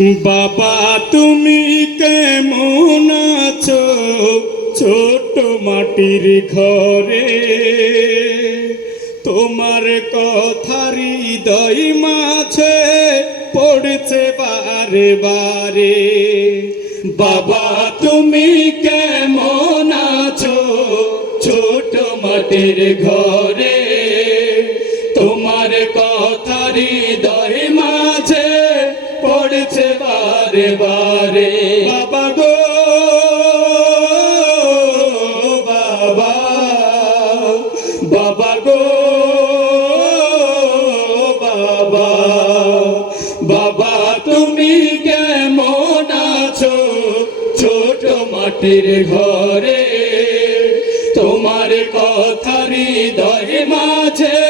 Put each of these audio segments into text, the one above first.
বাবা, তুমি কেমন আছো? ছোট মাটির ঘরে। তোমার কথার হৃদয় মাঝে পড়ছে বারে বারে। বাবা, তুমি কেমন আছো? ছোট মাটির ঘরে। তোমার কথার বারে বারে বাবা গো, বাবা। বাবা গো, বাবা। বাবা, তুমি কেমন আছো? ছোট মাটির ঘরে তোমার কথার হৃদয় মাঝে।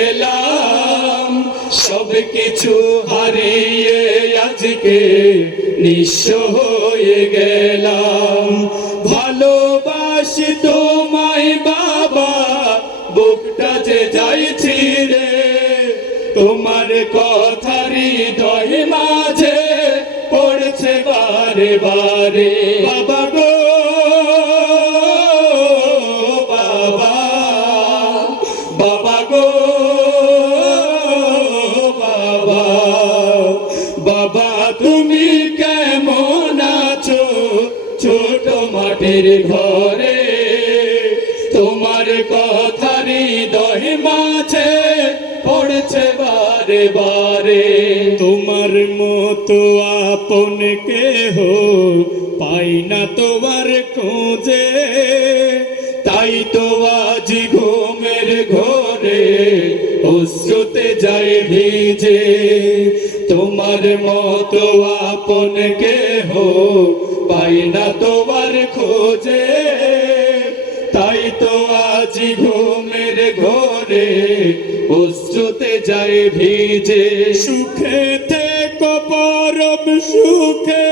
কিছু হারিয়ে আজকে নিঃস্ব হয়ে গেলাম। ভালোবাসি তোমায় বাবা, বুকটা যে যাইছি রে তোমার কথার হৃদয় মাঝে পড়ছে বারে বারে। বাবা গো মাটির ঘরে তোমার কথার হৃদয় মাঝে পড়ছে বারে বারে। তোমার মতো আপন কেহ পাই না তোমার খোঁজে। তাই তো আজ ঘুমের ঘরে অশ্রুতে যায় ভিজে। তোমার মতো আপন কেহ পাই না তোমার খোঁজে, তাই তো আজ ঘুমের ঘরে অশ্রুতে যায় ভিজে। সুখে থেকে পরম সুখে,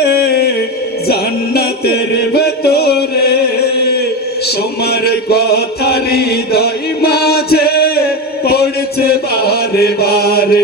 জান্নাতের ভেতরে তোমার কথার হৃদয় মাঝে পড়ছে বারে বারে।